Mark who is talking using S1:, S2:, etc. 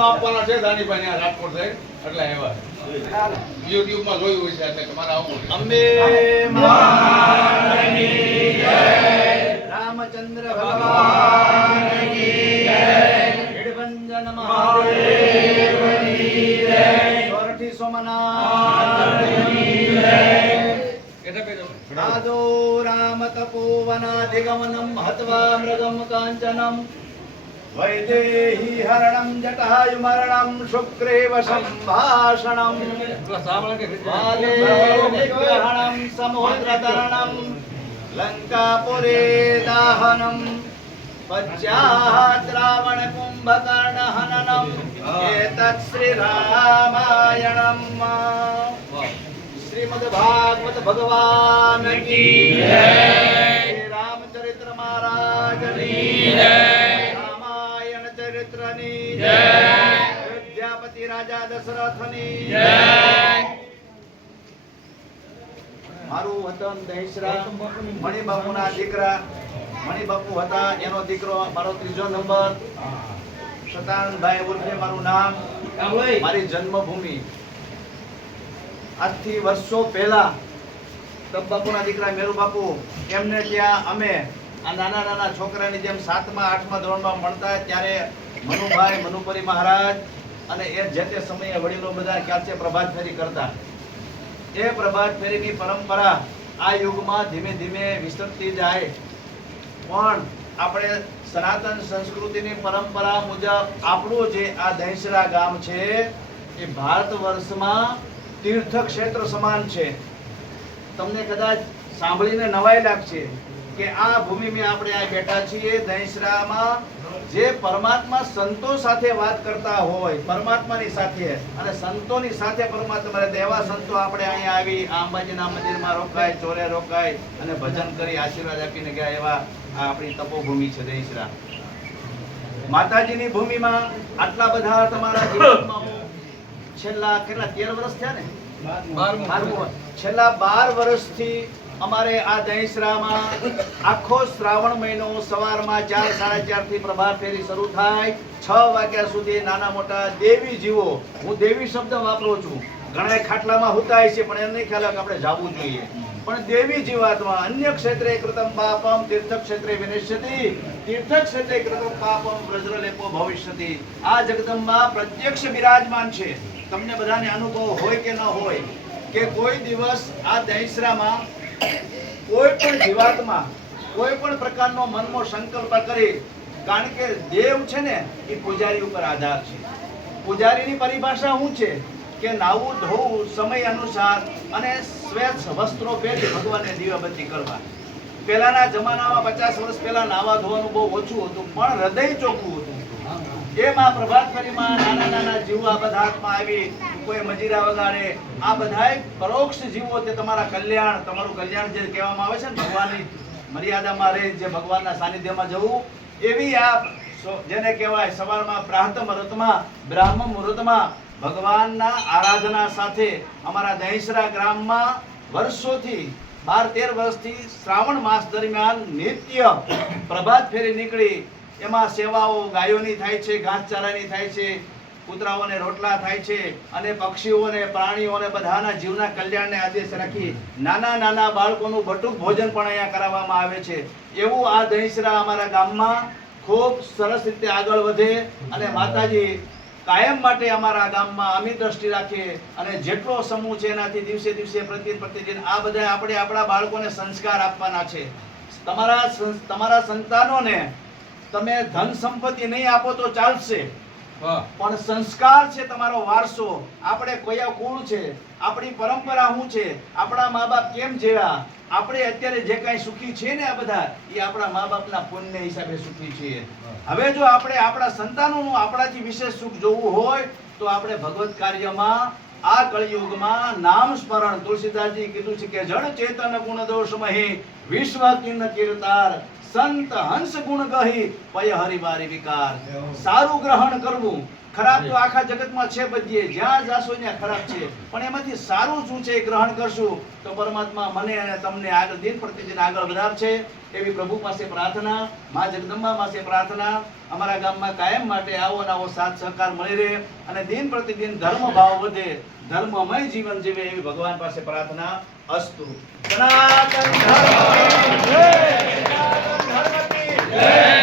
S1: આપવાના છે દાનીભાઈ ને રાજકોટ સાહેબ એટલે આવ્યા યુટ્યુબમાં જોયું હોય છે એટલે કે મારે આવવું
S2: અંબે રામચંદ્ર ભગવાન હિડભંજન મહાદેવ સોરઠી સોમનાથ રામ તપોવનાધિગમનમ હત્વા મૃગમ કાંચનમ. વૈદેહી હરણમ જટાયુમરણમ શુક્રેવ સંભાષણમ વાલે નિગ્રહણમ સમુદ્રતરણમ લંકાપુરે દાહનમ પશ્ચાત રાવણ કુંભકર્ણ હનનમ એતત્ શ્રી શ્રીમદ ભાગવત ભગવાન કી રામચરિત્ર રામાયણ ચરિત્રની જય. વિદ્યાપતિ રાજા દશરથની જય. મારું વતન દહેશરા મણિબાપુના દીકરા મણિબાપુ હતા એનો દીકરો મારો ત્રીજો નંબર. સતાનભાઈ ઉર્ફે મારું નામ. મારી જન્મભૂમિ. આજથી વર્ષો પહેલા બાપુના દીકરા મેરુબાપુ એમને ત્યાં અમે આ નાના નાના છોકરાની જેમ સાતમા આઠમા ધોરણમાં ભણતા ત્યારે મનુભાઈ, મનુપરી મહારાજ અને એ જે તે સમયે વડીલો બધા છે પ્રભાત ફેરી કરતા. એ પ્રભાત ફેરીની પરંપરા આ યુગમાં ધીમે ધીમે વિસ્તરતી જાય. પણ આપણે સનાતન સંસ્કૃતિની પરંપરા મુજબ આપણું જે આ દહેસરા ગામ છે, એ ભારત વર્ષમાં તીર્થ ક્ષેત્ર સમાન છે. તમને કદાચ સાંભળીને નવાઈ લાગશે. કે આ ભૂમિમાં આપણે આ બેઠા છીએ દહેસરામાં. જે પરમાત્મા સંતો સાથે વાત કરતા હોય, પરમાત્માની સાથે. અને સંતોની સાથે પરમાત્મા રહે એવા સંતો આપણે અહીંયા આવી અંબાજીના મંદિરમાં રોકાય, ચોરે રોકાય અને ભજન કરી આશીર્વાદ આપીને ગયા એવા આ આપણી તપોભૂમિ છે દહેસરા. માતાજીની ભૂમિમાં આટલા બધા તમારા જીવનમાં છેલ્લા કેટલા, તેર વર્ષ થયા ને. છેલ્લા બાર વર્ષથી અમારે આ દહીસરામાં આખો શ્રાવણ મહિનો સવારમાં ચાર, સાડા ચારથી પ્રભાત ફેરી શરૂ થાય. છ વાગ્યા સુધી નાના મોટા દેવી જીવો. હું દેવી શબ્દ વાપરું છું. ઘણા ખાટલામાં હુતાય છે, પણ એમ નહીં ખ્યાલ આપણે જાવું જોઈએ. પણ દેવી જીવાતમાં અન્ય ક્ષેત્રે કૃતમ પાપમ તીર્થ ક્ષેત્રે વિનિશ્યતિ તીર્થ ક્ષેત્રે કૃતમ પાપમ વ્રજ્રલેપો ભવિષ્યતિ. આ જગદંબા પ્રત્યક્ષ બિરાજમાન છે. તમને બધાને અનુભવ હોય કે ન હોય કે કોઈ દિવસ આ દહીસરામાં કોઈ પણ જીવાતમાં, કોઈ પણ પ્રકારનો મનમો સંકલ્પ કરી, કારણ કે દેવ છે ને, એ પૂજારી ઉપર આધાર છે. પૂજારીની પરિભાષા શું છે? કે નાવું ધોવું સમય અનુસાર અને શ્વેત વસ્ત્રો પહેરી ભગવાનને દીવાબત્તી કરવા. પહેલાના જમાનામાં પચાસ વર્ષ પહેલા નાવા ધોવાનું બહુ ઓછું હતું, પણ હૃદય ચોખ્ખું હતું. એમાં પ્રભાત ફેરીમાં નાના નાના જીવો આ બધા હાથમાં આવી, કોઈ મજીરા વગાડે, આ બધાય પરોક્ષ જીવો તે તમારા કલ્યાણ, તમારું કલ્યાણ જે કહેવામાં આવે છે ને, ભગવાનની મર્યાદામાં રહી, જે ભગવાનના સાનિધ્યમાં જવું, એવી આ જેને કહેવાય સવારમાં પ્રાતઃ મુહૂર્તમાં બ્રાહ્મ મુહૂર્તમાં ભગવાનના આરાધના સાથે અમારા દહેસરા ગ્રામમાં વર્ષોથી, બાર તેર વર્ષથી શ્રાવણ માસ દરમિયાન નિત્ય પ્રભાત ફેરી નીકળી એમાં સેવાઓ ગાયોની થાય છે, ઘાસચારાની થાય છે, કૂતરાઓને રોટલા થાય છે અને પક્ષીઓને, પ્રાણીઓને બધાના જીવના કલ્યાણને આદેશ રાખી નાના નાના બાળકોનું બટુક ભોજન પણ અહીંયા કરાવવામાં આવે છે. એવું આ દહીસરા અમારા ગામમાં ખૂબ સરસ રીતે આગળ વધે અને માતાજી કાયમ માટે અમારા ગામમાં અમી દ્રષ્ટિ રાખે અને જેટલો સમૂહ છે એનાથી દિવસે દિવસે પ્રતિદિન પ્રતિદિન આ બધા આપણે આપણા બાળકોને સંસ્કાર આપવાના છે. તમારા તમારા સંતાનોને તમે ધન સંપત્તિ નહીં આપો તો ચાલશે. પણ સંસ્કાર છે તમારો વારસો. આપણે કયા કુળ છે? આપણી પરંપરા શું છે? આપણા મા બાપ કેમ જેવા? આપણે અત્યારે જે કાંઈ સુખી છે ને આ બધા એ આપણા મા બાપના પુણ્ય હિસાબે સુખી છીએ. હવે જો આપણે આપણા સંતાનોનું આપણાથી વિશેષ સુખ જોવું હોય તો આપણે ભગવત કાર્યમાં આ કળિયુગમાં નામ સ્મરણ. તુલસીદાસજી કીધું છે કે જળ ચેતન ગુણ દોષ મહી વિશ્વ કિન્ન કીર્તાર સંત હંસ ગુણ કહી પય હરિવારી વિકાર. સારું ગ્રહણ કરવું. ખરાબ તો આખા જગતમાં છે બધીએ. જ્યાં જાશો ત્યાં ખરાબ છે. પણ એમાંથી સારું શું છે એ ગ્રહણ કરશું? તો પરમાત્મા મને અને તમને આગળ દિન પ્રતિદિન આગળ વધારશે. એવી પ્રભુ પાસે પ્રાર્થના મા જગદંબા પાસે પ્રાર્થના. અમારા ગામમાં કાયમ માટે આવો ને આવો સાથ સહકાર મળી રહે અને દિન પ્રતિદિન ધર્મ ભાવ વધે. ધર્મમય જીવન જીવે એવી ભગવાન પાસે પ્રાર્થના અસ્તુ. સનાતન ધર્મ. કી